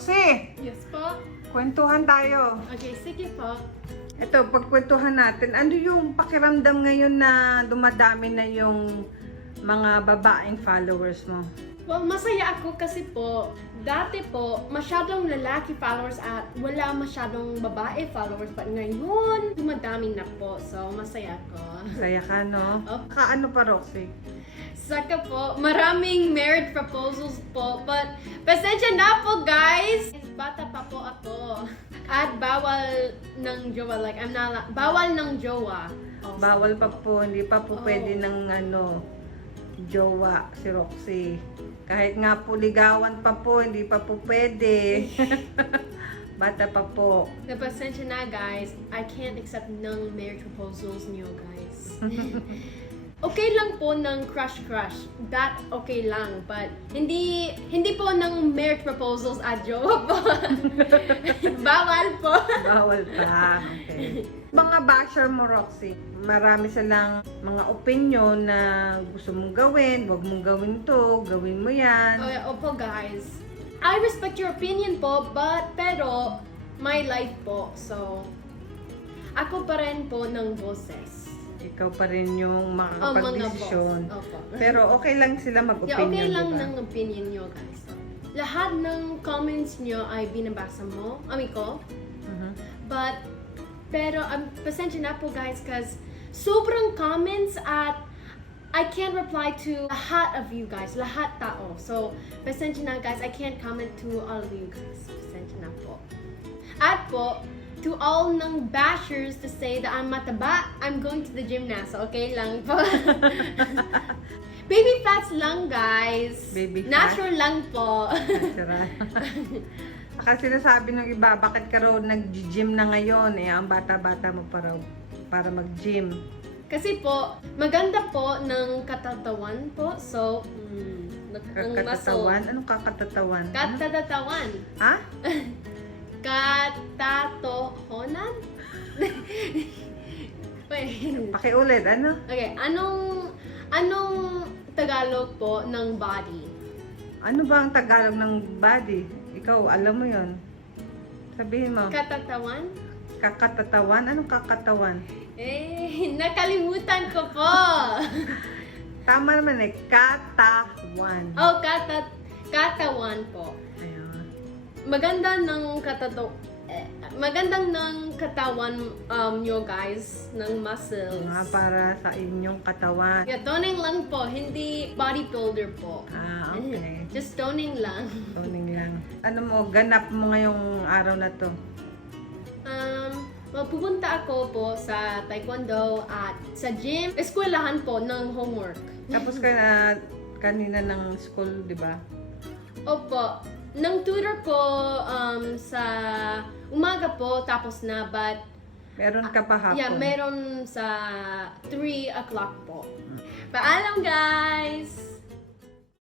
Roxy, Yes po. kwentuhan tayo. Okay, sige po. Ito, pagkwentuhan natin, ano yung pakiramdam ngayon na dumadami na yung mga babaeng followers mo? Well, masaya ako kasi po, dati po, masyadong lalaki followers at wala masyadong babae followers. But ngayon, dumadami na po. So, masaya ako. Saya ka, no? Oh. Kaano pa, Roxy? Saka po, maraming marriage proposals po. But, pasensya na po, guys! Bata pa po ako. At bawal ng jowa. Like, bawal ng jowa. Also. Bawal pa po, hindi pa po Oh. pwede ng jowa si Roxy. Kahit nga po ligawan pa po, hindi pa po pwede. Bata pa po. Na pasensya na, guys. I can't accept ng marriage proposals niyo, guys. Okay lang po ng crush. That okay lang. But hindi po ng marriage proposals at jowa po. Bawal po. Bawal pa. Okay. Mga basher mo, Roxy, marami silang mga opinion na gusto mong gawin, wag mong gawin to, gawin mo yan. Opo, guys. I respect your opinion po, pero my life po. So, ako pa rin po ng boses. Ikaw pa rin yung Mga makakapag-desisyon. boss. Opo. Pero okay lang sila Yeah, mag-opinion, okay lang diba? ng opinion nyo, guys. Lahat ng comments nyo ay binabasa ko. Mhm. Pero, pasensya na po, guys, because sobrang comments at I can't reply to lahat of you guys, lahat tao. So, pasensya na, guys, I can't comment to all of you guys. Pasensya na po. At po, to all ng bashers to say that I'm mataba, I'm going to the gym na. So, okay lang po. Baby fats lang, guys. Baby fat? Natural lang po. Natural. Kasi sinasabi ng iba, bakit ka raw nag-gym na ngayon? Ang bata-bata mo pa raw para mag-gym. Kasi po, maganda po ng katatawan po. So, Kakatatawan? Anong kakatatawan? Katatatawan. Ha? Katatohonan? Wait. Pakiulit, ano? Okay, anong Tagalog po ng body? Ano ba ang Tagalog ng body? Ikaw, alam mo yon. Sabihin mo. Katatawan? Kakatatawan? Anong kakatawan? Nakalimutan ko po. Tama naman eh. Katawan. Oh, katawan po. Ayun. Magandang ng katawan nyo, guys, ng muscles. Mga para sa inyong katawan. Yeah, toning lang po, hindi bodybuilder po. Ah, okay. Just toning lang. Toning lang. Ano mo, ganap mo ngayong araw na to? Pupunta ako po sa taekwondo at sa gym. Eskwelahan po ng homework. Tapos ka na kanina ng school, di ba? Opo. Nang tutor ko sa umaga po, tapos na, but Meron ka pa hapon? yeah, meron sa 3 o'clock po. Paalam, guys!